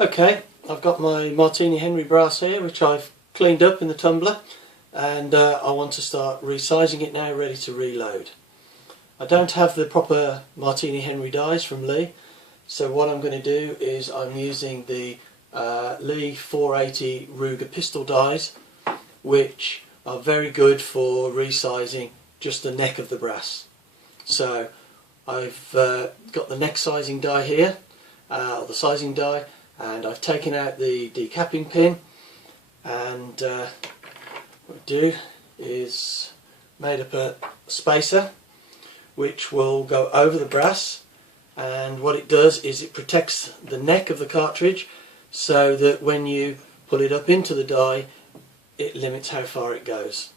Okay, I've got my Martini-Henry brass here, which I've cleaned up in the tumbler, and I want to start resizing it now, ready to reload. I don't have the proper Martini-Henry dies from Lee, so what I'm going to do is I'm using the Lee 480 Ruger pistol dies, which are very good for resizing just the neck of the brass. So I've got the neck sizing die here, or the sizing die, and I've taken out the decapping pin, and what I do is made up a spacer which will go over the brass, and what it does is it protects the neck of the cartridge so that when you pull it up into the die it limits how far it goes.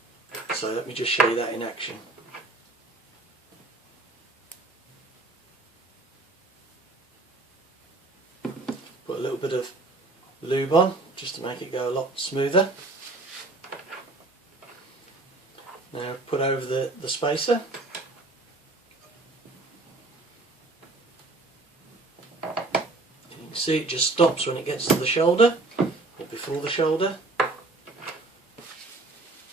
So let me just show you that in action. Put a little bit of lube on just to make it go a lot smoother. Now put over the spacer. You can see it just stops when it gets to the shoulder, or before the shoulder.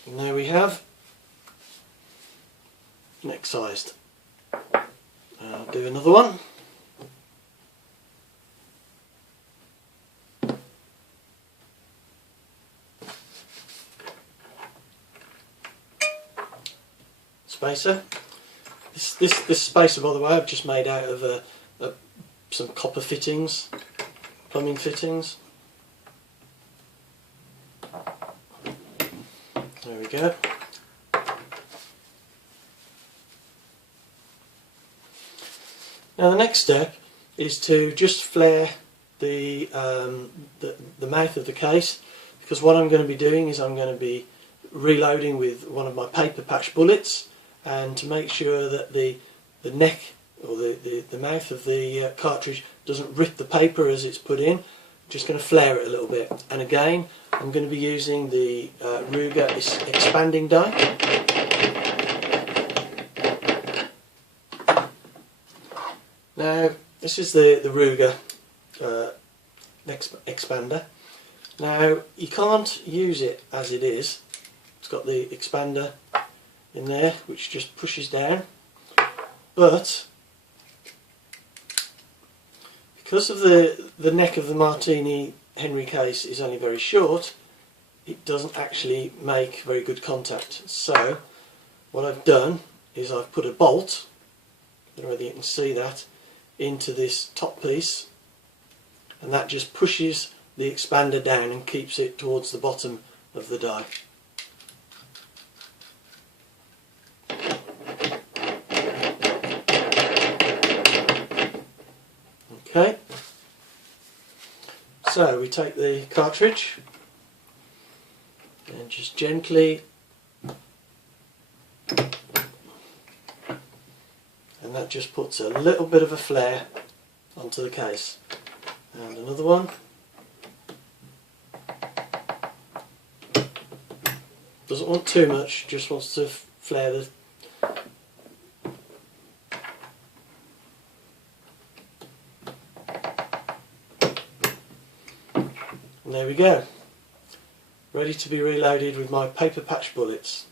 And there we have neck sized. I'll do another one. Spacer. This spacer, by the way, I've just made out of some copper fittings, plumbing fittings. There we go. Now the next step is to just flare the mouth of the case, because what I'm going to be doing is I'm going to be reloading with one of my paper patch bullets, and to make sure that the neck or the mouth of the cartridge doesn't rip the paper as it's put in, I'm just going to flare it a little bit. And again, I'm going to be using the Ruger expanding die. Now this is the Ruger expander. Now you can't use it as it is. It's got the expander in there which just pushes down, but because of the neck of the Martini-Henry case is only very short, it doesn't actually make very good contact. So what I've done is I've put a bolt, I don't know whether you can see that, into this top piece, and that just pushes the expander down and keeps it towards the bottom of the die. Okay, so we take the cartridge and just gently, and that just puts a little bit of a flare onto the case. And another one. Doesn't want too much, just wants to flare the and there we go, ready to be reloaded with my paper patch bullets.